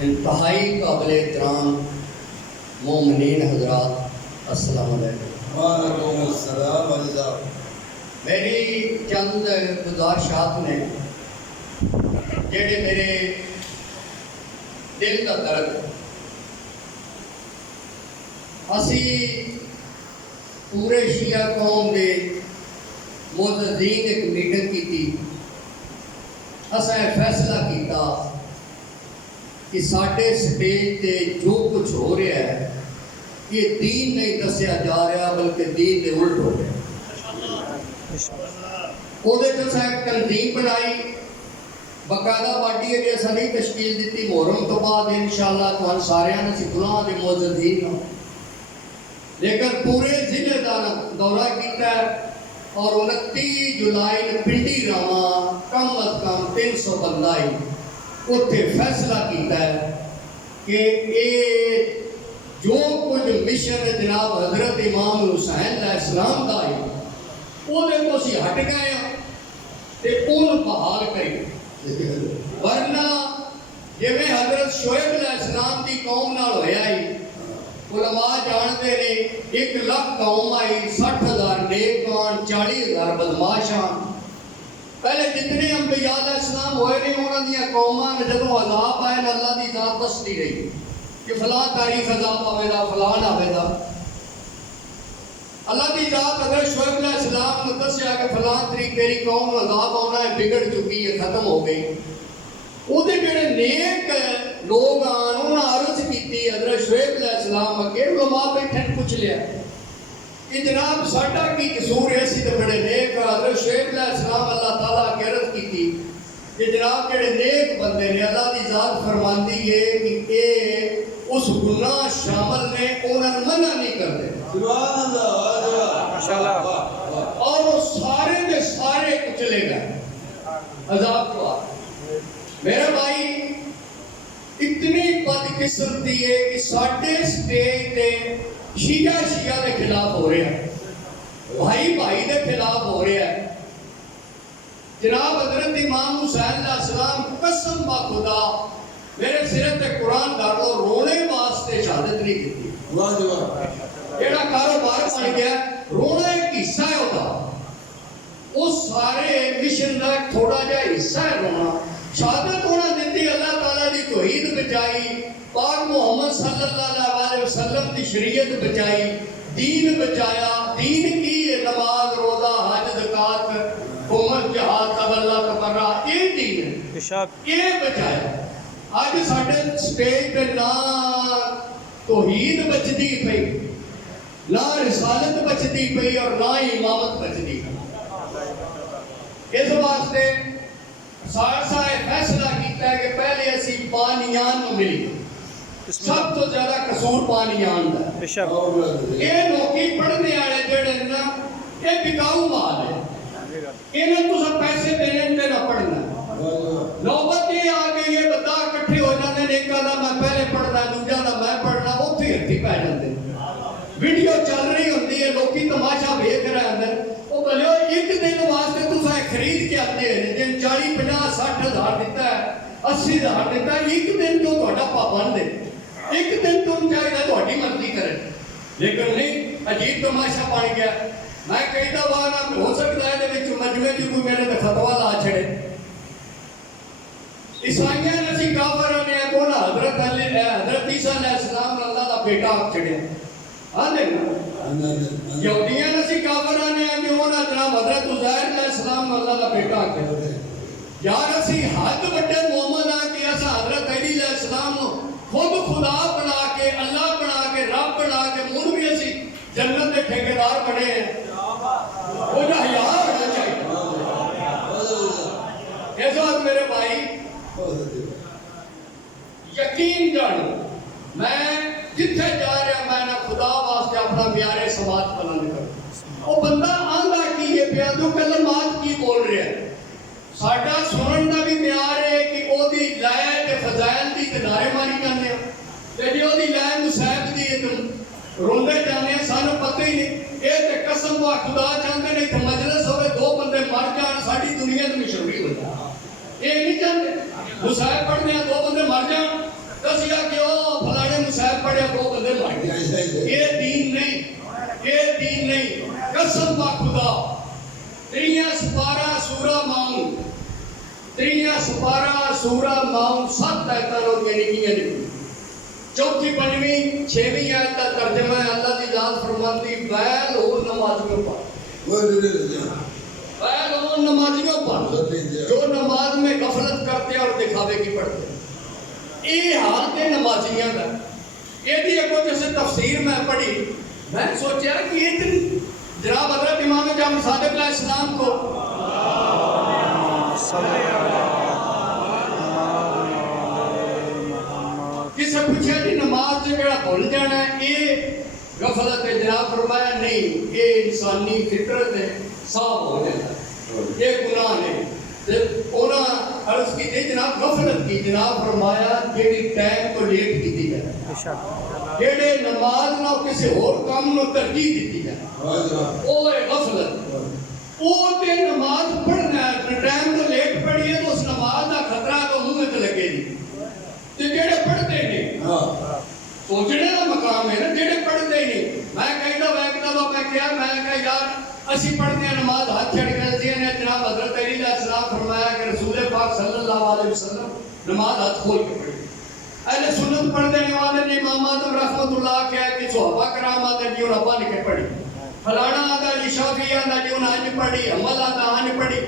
انتہائی قابل احترام مومنین حضرات، السلام علیکم۔ وعلیکم السلام علیکم۔ میری چند گزارشات نے جڑے میرے دل کا درد اسی پورے شیعہ قوم کے معززین ایک میٹنگ کی تھی۔ اساں فیصلہ کیتا کہ ساڈے سٹیج تے جو کچھ ہو رہا ہے یہ دین نہیں دسیا جا رہا بلکہ دین دے الٹ ہو رہا ہے۔ وہ ایک تنظیم بنائی، باقاعدہ باڈی اگے اساں نہیں تشکیل دیتی، محرم تو بعد انشاءاللہ تمہیں سارے سکھلاں دے معززین ہوں، لیکن پورے ضلع کا دورہ کیتا ہے اور 29 جولائی نے پنڈی راواں کم از کم 300 بندہ ہی اتنے فیصلہ کیتا ہے کہ یہ جو کچھ مشن جناب حضرت امام حسین علیہ السلام کا ہے وہ تو اسی ہٹ گئے ہیں تے ان بحال کری، ورنہ جویں حضرت شعیب علیہ السلام کی قوم نال ہویا ہی، علماء جانتے نے 1 لاکھ قوم آئی، 60,000 نیکان، 40,000 بدماشاں۔ پہلے جتنے انبیاء علیہ السلام ہوئے نے انہوں نے قوماں نے جدوں عذاب آئے اللہ دی ذات دستی رہی کہ فلاں تاریخ عذاب آوے گا، فلان آوے گا۔ اللہ دی ذات اگر شعیب علیہ السلام نے دسیا کہ فلاں تاریخ تیری قوم کو عذاب آنا ہے، بگڑ چکی ہے، ختم ہو گئی، وہ جڑے نیک لوگ آن انہوں نے عرض کی حضرت شعیب علیہ السلام اگے، علماء بیٹھے پوچھ لیا کہ جناب ساڈا کی قصور ہے، اسی تے بڑے نیک۔ حضرت شعیب علیہ السلام اللہ تعالیٰ کی عرض کی کہ جناب جڑے نیک بندے نے اللہ دی ذات فرماندی ہے کہ اے اس گناہ شامل نے انہوں نے منع نہیں کرتے، سبحان اللہ، ماشاءاللہ، اور وہ سارے دے سارے کچلے گئے عذاب کو آ۔ میرے بھائی اتنی بدقسمتی ہے کہ ساڈے سٹیج تے شیعہ دے خلاف ہو رہا ہے، بھائی دے خلاف ہو رہا ہے۔ جناب حضرت امام حسین علیہ السلام قسم با خدا میرے سرے تے قرآن دار لو رونے واسطے شہادت نہیں کی، واہ جی واہ، جیڑا کاروبار بن گیا رونا ایک حصہ ہے ہوتا، اس سارے مشن کا ایک تھوڑا جا حصہ ہے رونا۔ شہادت ہونا دیتی اللہ تعالیٰ دی توحید بچائی، پاک محمد صلی اللہ علیہ وسلم دی شریعت بچائی، دین بچایا۔ دین کی نماز، روزہ، حج، زکات، عمر، جہاد، تولہ، تبرع، یہ دین ہے، یہ بچایا۔ آج ساڈے سٹیج پہ نہ توحید بچتی پئی، نہ رسالت بچتی پئی اور نہ امامت بچتی پئی۔ اس واسطے سارسا فیصلہ کیتا ہے کہ پہلے اسی پانیان کو ملی، سب تو زیادہ قصور پانیان دا۔ یہ لوکی پڑھنے والے جڑے نا یہ بکاؤ مال ہے، انہیں تو سب پیسے دینے تے نہ پڑھنا۔ نوبت یہ آ گئی ہے بندہ اکٹھے ہو جاتے ہیں، ایک آدھا میں پہلے پڑھنا، دوجا دا میں پڑھنا، اتنے ہتھی پہ جاتے ہیں۔ ویڈیو چل رہی ہوتی ہے، لوکی تماشا ویکھ رہے اندر، وہ بولے ایک دن واسطے تو خرید کے آتے ہیں، جن 40 50 60 ہزار دیتا ہے، 80 ہزار دیتا ہے، ایک دن تو تھوڑا پابند ہے، ایک دن تم چاہیے تھوڑی مرضی کرے، لیکن نہیں، عجیب تماشا بن گیا۔ میں کئی دفعہ نہ ہو سکتا ہے کہ مجموعے کی کوئی میرے تے فتوا لا چھڑے۔ عیسائیاں نے کافر نے کون حضرت عیسیٰ علیہ السلام اللہ دا بیٹا آپ چھڑے، ہاں دیکھنا یہودیاں نے کافر نے انہوں جناب حضرت عزیر علیہ السلام اللہ دا بیٹا آتے۔ یار اسی حد بڑے مومن آ کہ ایسا حضرت علیہ السلام خود خدا بنا کے، اللہ بنا کے، رب بنا کے، مر بھی اسی جنت کے ٹھیکیدار بنے ہیں، وہ جو حیا ہونا چاہیے۔ اس وقت میرے بھائی یقین جانو، میں جتھے جا رہا میں نہ خدا واسطے اپنا پیارے سماج بلند کروں۔ وہ بندہ آندا کی ہے پیا جو کلمات کی بول رہا ہے، ساڈا سنن دا بھی معیار ہے کہ او دی لائے تے فضائل دی تے نعرے ماری جاندے ہیں، تے جی او دی لائے مصیب دی ہے تے روندے جاندے ہیں، سانوں پتہ ہی نہیں۔ اے تے قسم وا خدا چاہندے نہیں تے مجلس ہوئے 2 بندے مر جان ساڈی دنیا تے مشہوری ہو جائے، یہ نہیں چاہتے۔ مصائب پڑھنے دسیا کہ وہ فلانے مصیب پڑھیا 2 بندے مار گئے. یہ دین نہیں, یہ دین نہیں. قسم با خدا 3 سپارہ سورہ ماؤن 3 سپارہ سورہ ماؤن 7 آیتاں اور میری کیاں نہیں. چوتھی 5ویں 6ویں آیت کا ترجمہ ہے. اللہ کی ذات فرماتی ویل ہو نمازیوں پر, ویل ہو نمازیوں پر جو نماز میں غفلت کرتے اور دکھاوے کی پڑھتے. یہ حال کے نمازیاں کا یہ اگو جیسے تفسیر میں پڑھی, میں سوچا کہ یہ جناب حضرت امام جعفر صادق علیہ السلام کو کسے پوچھا جی نماز سے جڑا بھول جانا ہے یہ غفلت ہے. جناب فرمایا نہیں, یہ انسانی فطرت ہے, صاف ہو جاتا ہے, یہ گناہ نہیں. انہاں عرض کی جناب غفلت کی. جناب فرمایا جیڑی ٹائم کو لیٹ کی جائے, جیڑے نماز نہ کسی اور کام نو ترجیح دیتی جائے وہ ہے غفلت. وہ تے نماز پڑھنا ہے, ٹائم تو لیٹ پڑھی ہے تو اس نماز کا خطرہ تو منہ میں لگے گی. تے جیڑے پڑھتے نہیں سوچنے کا مقام ہے نا, جیڑے پڑھتے نہیں. میں کہتا میں کیا میں کہا یار اسی پڑھتے ہیں نماز ہاتھ چھڑ کے دیا نے. جناب حضرت علی علیہ السلام فرمایا کہ رسول پاک صلی اللہ علیہ وسلم نماز ہاتھ کھول کے پڑھی. اہل سنت پڑھتے ہیں والے نے امام اعظم رحمۃ اللہ کہا کہ صحابہ کرام آتے ہیں جنہوں ابا نے کے پڑھی, فلانا آتا علی شافعی آتا جنہوں آج پڑھی, حمل آتا آج پڑھی.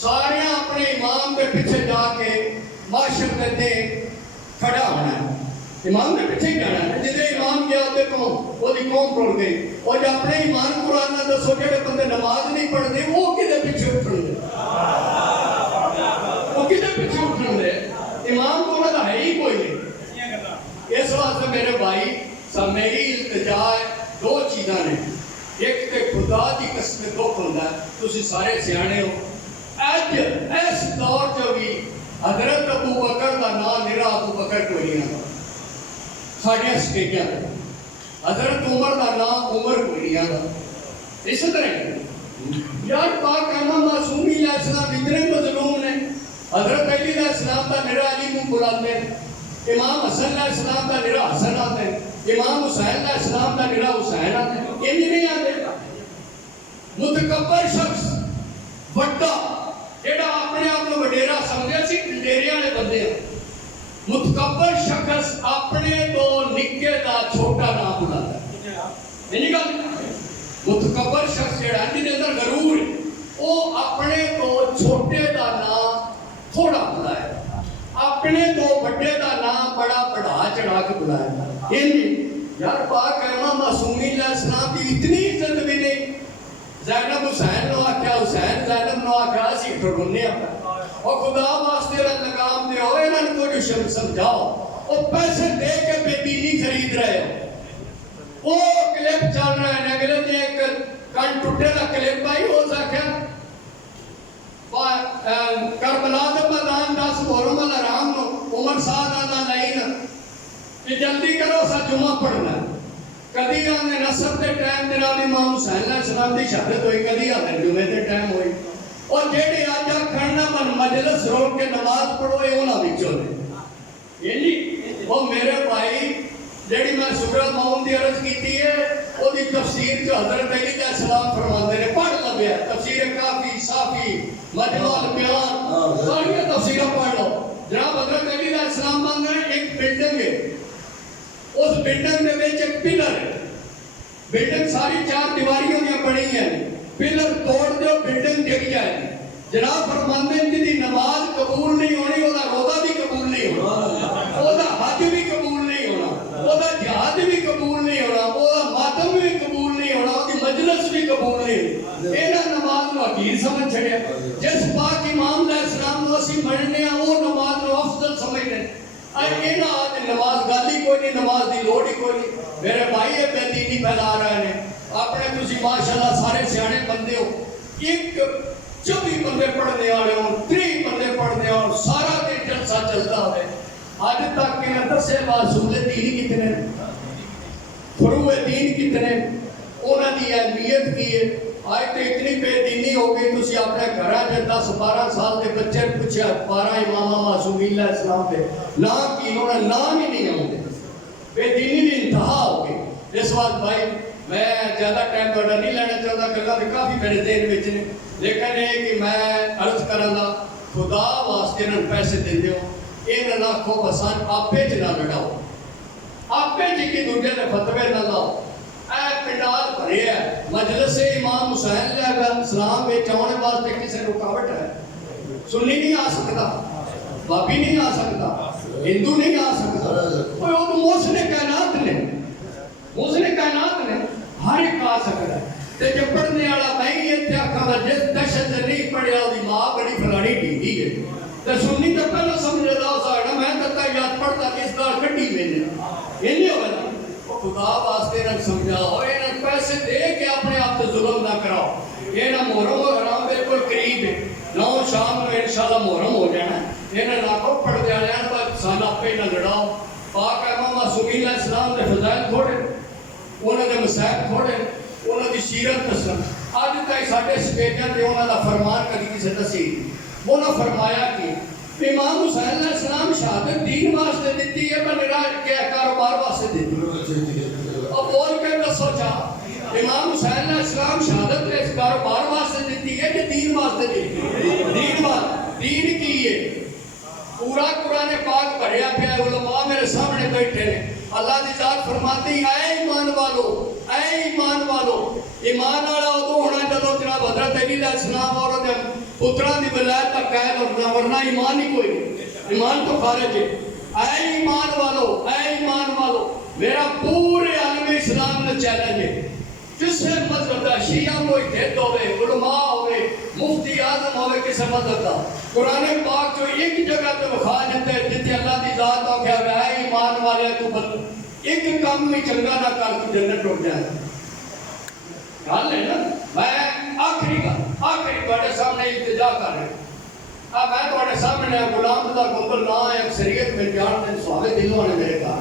سارے اپنے امام کے پیچھے جا کے معاشر کہتے کھڑا ہونا ہے, امام کے پیچھے جانا ہے. جدے امام گیا ہوتے قوم وہ دی قوم ٹوڑ گئی. اور جب اپنے ایمان قرآن نہ دسو جڑے بندے نماز نہیں پڑھتے وہ کدے پیچھے اٹھن دے, وہ کدے پیچھے اٹھن دے. امام کو نہ ہے ہی کوئی نہیں. اس واسطے میرے بھائی سب میری التجا ہے 2 چیزاں نے. ایک تے خدا دی قسم دکھ ہوندا ہے, تسی سارے سیانے ہو. اج اس دور چ بھی حضرت ابو بکر دا نام میرا ابو بکر کوئی نہیں آتا ساڑھے سٹیجاں. حضرت عمر دا نام عمر کوئی نہیں آتا. اس طرح یار پاک امام معصومی علیہ السلام اتنے مظلوم نے. حضرت علی علیہ السلام کا میرا علی کو بلاتے ہیں, امام حسن علیہ السلام کا میرا حسن آتے ہیں, امام حسین علیہ السلام کا میرا حسین آتے ہیں. یہ نہیں آتے. متکبر شخص وڈا جیڑا اپنے آپ کو وڈیرا سمجھے سی ڈیرے والے بندے ہیں. متکبر شخص اپنے تو نکے دا چھوٹا نام بلاتا ہے. نہیں گل متکبر شخص جیڑا جن کے اندر غرور ہے وہ اپنے تو چھوٹے دا نام تھوڑا بلائے, اپنے تو بڑے دا نام بڑا بڑھا چڑھا کے بلائے. یار پاک امام معصومی علیہ السلام کی اتنی عزت بھی نہیں. زینب حسین نو آکھیا, حسین زینب نو آکھیا, اسی ٹھڑونے آپا اور خدا واسطے لگام دے ہوئے انہوں نے کوئی شب سمجھاؤ. اور پیسے دے کے بے دینی خرید رہے ہو. وہ کلپ چل رہے ہیں اگلے دن ایک کن ٹوٹے دا کلپ آئی ہو سکیا کربلا دے میدان 10 محرم الحرام نو عمر صاحب آدھا لائن کہ جلدی کرو سا جمعہ پڑھنا. کدی آنے نصب دے ٹائم جناب امام حسین علیہ السلام دی شہادت ہوئی, کدی آنے جمعے دے ٹائم ہوئی. اور جیڑی آج کھڑنا من مجلس روک کے نماز پڑھو یہ انہاں وچوں نے. یہ نہیں وہ میرے بھائی جیڑی میں سورہ ماؤن دی عرض کیتی ہے وہ دی تفسیر جو حضرت علی علیہ السلام فرماتے ہیں پڑھ لبیا. تفسیر کافی صافی مجموع البیان ساری تفسیریں پڑھ لو. جناب حضرت علی علیہ السلام مانگ رہے ہیں ایک بلڈنگ ہے, اس بلڈنگ میں بیچ ایک پلر ہے. بلڈنگ ساری 4 دیواریوں میں بڑی ہیں, پلر توڑ دو بلڈنگ ڈگ جائے گی. جناب فرماتے ہیں جی نماز قبول نہیں ہونی, وہ روزہ بھی قبول نہیں ہونا, وہ حج بھی قبول نہیں ہونا, وہ جہاد بھی قبول نہیں ہونا, وہ ماتم بھی قبول نہیں ہونا, وہ مجلس بھی قبول نہیں ہونا. یہ نماز کو حقیر سمجھ چھڑیا. جس پاک امام علیہ السلام کو اسی پڑھنے ہیں وہ نماز کو افضل سمجھتے ہیں. نماز گالی کوئی نہیں, نماز دی لوڑ ہی کوئی نہیں. میرے بھائی بے دینی پھیلا رہے ہیں. اپنے تسی ماشاءاللہ سارے سیانے بندے ہو, ایک 24 بندے پڑھنے والے ہوں, 30 بندے پڑھنے ہوں, سارا دن جلسہ چلتا ہے. آج تک کہ میں دسے معصوم دین کتنے, فروع دین کتنے, انہاں دی اہمیت کی ہے. آج تو اتنی بے دینی ہو گئی تسی اپنے گھراں دے 10-12 سال دے بچے پوچھیا 12 امام معصومین علیہ السلام دے نام کی انہوں نے نام ہی نہیں آتے بے دینی دی انتہا ہو گئی اس وقت بھائی میں زیادہ ٹائم تھوڑا نہیں لینا چاہتا گلاں بھی کافی میرے ذہن وچ نے لیکن یہ کہ میں عرض کراں گا خدا واسطے انہاں پیسے دیندے ہو انہاں نہ کھو بسان آپے چ نہ لڑاؤ آپے جی کی دوجے دے فتوے نہ لاؤ اے پنڈال بھرے ہے مجلس امام حسین علیہ السلام وچ آنے واسطے کسی رکاوٹ ہے سنی نہیں آ سکتا بابی نہیں آ سکتا ہندو نہیں آ سکتا کوئی وہ تو محسن کائنات نے ہر ایک آ سکتا ہے تے جو پڑھنے والا میں یہ تے آکھاں جس دشت نہیں پڑھیا دی ماں بڑی فلانی ڈھیڈی ہے تے سنی تے پہلے سمجھدا ہو سکدا میں تے یاد پڑھدا اس دا کڈی میں نے نہیں ہوگا خدا واسطے نہ سمجھاؤ انہیں پیسے دے کے اپنے آپ سے ظلم نہ کراؤ یہ نہ محرم و حرام بالکل قریب ہے 9 شام میں انشاءاللہ محرم ہو جانا ہے انہیں ناکو پڑھ دیا جانا ہے سالہ پہ نہ لڑاؤ پاک امام معصومین علیہ السلام نے فضائل تھوڑے انہوں نے مسائل تھوڑے انہوں نے سیرت پسند آج تک ساڑھے سپیجر دے انہوں نے فرمان کری کسی تسیر انہوں نے فرمایا کہ امام حسین علیہ السلام شہادت دین واسطے دیتی ہے پر میرا کیا کاروبار واسطے دیتی ہے اب بول کے میں سوچا امام حسین علیہ السلام شہادت اس کاروبار واسطے دیتی ہے کہ دین واسطے دیتی ہے دین کی ہے پورا قرآن پاک بھریا پیا علماء میرے سامنے بیٹھے ہیں اللہ دی ذات فرماتی اے ایمان والو ایمان والا ادو ہونا جدو جناب حضرت علی علیہ السلام اور پتران دی ولایت کا قائل ہونا ورنہ ایمان ہی کوئی نہیں ایمان تو خارج ہے اے ایمان والو میرا پورے عالم اسلام نے چیلنج ہے جس سے مذہب دا شیعہ کوئی دھد ہوئے علماء ہوئے مفتی اعظم ہوئے کسی مذہب دا قرآن پاک جو ایک جگہ پہ بخوا دیتے ہیں جتے اللہ دی ذات ہو گیا اے ایمان والے تو بند ایک کام میں چنگا نہ کر تو جنت اٹھ جائے گل ہے نا میں آخری بڑے سامنے التجا کر رہے اب میں تھوڑے سامنے غلام دا گنبل نہ ہے اکثریت میں جان دن سوالے دلوں نے میرے کہا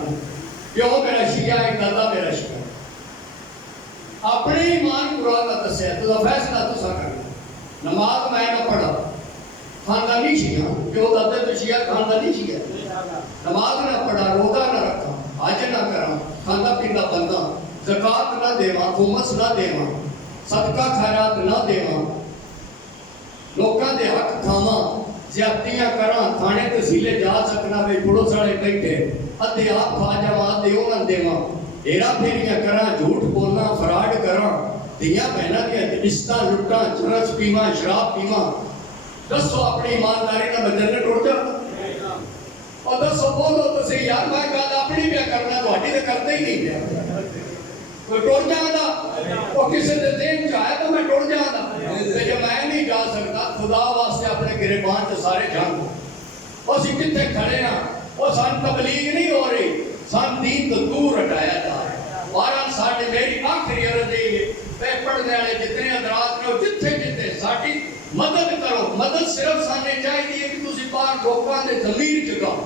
کیوں میرا شیعہ ہے دادا میرا شیعہ اپنے ایمان قرآن کا دسیا تو فیصلہ تو سا کرنا نماز میں نہ پڑھا خاندانی شیعہ کیوں دادا تو شیعہ خاندانی شیعہ نماز نہ پڑھا روزہ نہ رکھا حج نہ کرا کھانا پینا بندہ زکات نہ دیواں خمس نہ دیواں صدقہ خیرات نہ دیواں لوکاں دے حق کھاواں زیادتیاں کراں تھانے تحصیلے جا سکنا وے پڑوس والے بیٹھے ادھے آپ کھا جاواں ادھے انہاں دیواں ہیرا پھیریاں کراں جھوٹ بولنا فراڈ کراں دیاں بہناں دیاں رشتہ لٹاں چرس پیواں شراب پیواں دسو اپنی ایمانداری نہ میں جنت اٹھ جاتا اور دسو بولو تو صحیح یار میں گل اپنی پیا کرنا تہاڈی تے کرتے ہی نہیں پیا کوئی ٹوٹ جاتا وہ کسی دے دین چاہے تو میں ٹوٹ جاتا تے جو میں نہیں جا سکتا خدا واسطے اپنے گریبان تے سارے جان دو اسی کتنے کھڑے ہیں وہ سان تبلیغ نہیں ہو رہی سان دین تو دور ہٹایا جا رہا بارہ ساڑھے میری آخری عرض ہے پہ پڑھنے والے جتنے حضرات نے جتھے ساڑھی مدد کرو مدد صرف سانے چاہیے کہ تسی باہر لوکاں دے ضمیر جگاؤ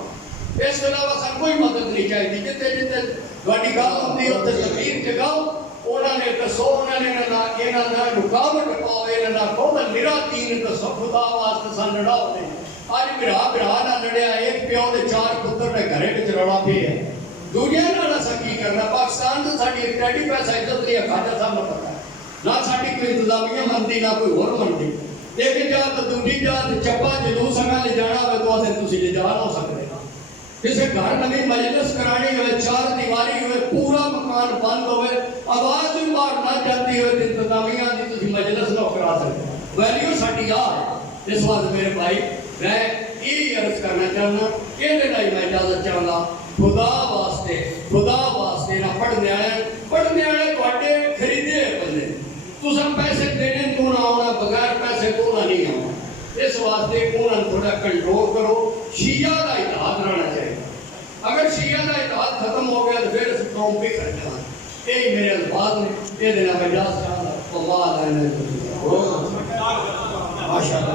اس کے علاوہ سان کوئی مدد نہیں چاہیے جتنے گاڑی گاہ ہوتی ہے اتنے ضمیر جگاؤ انہوں نے دسو انہوں نے نہ رکاوٹ پاؤ نہ کہو میرا دین دسو خدا واسطے سان لڑاؤ نہیں آج برا نہ لڑیا ایک پیو دے 4 پتر نے گھرے وچ رولا پیا ہے دنیا نال اساں کی کرنا پاکستان تو ساڈی ایک ٹیڈی پیسہ عزت نہیں ہے خواجہ صاحب نوں پتہ ہے نہ ساڈی کوئی انتظامیہ منتی نہ کوئی ہور منتی ایک جات دوجی جات چپا جلوس میں لے جانا ہوئے تو اسے تسی لے جا نہ سکتے کسی گھر نویں مجلس کرانی ہوئے 4 دیواری ہوئے پورا مکان بند ہوئے آواز بھی باہر نہ جاتی ہوئے تو انتظامیہ دی تسی مجلس نہ کرا سکتے ویلیو ساڈی آ ہے اس واسطے میرے بھائی میں یہ عرض کرنا چاہنا کہ میں اجازت چاہنا خدا واسطے نہ پڑھنے والے تواڈے خریدے بندے تساں پیسے دینے تو نہ آنا بغیر پیسے تو نہ نہیں آنا اس واسطے انہوں تھوڑا کنٹرول کرو شیعہ کا اتحاد رہنا چاہیے اگر شیعہ کا اتحاد ختم ہو گیا تو پھر اس قوم بھی کر جانا یہی میرے الفاظ نے یہ دینا میں اجازت چاہتا ہوں ماشاء اللہ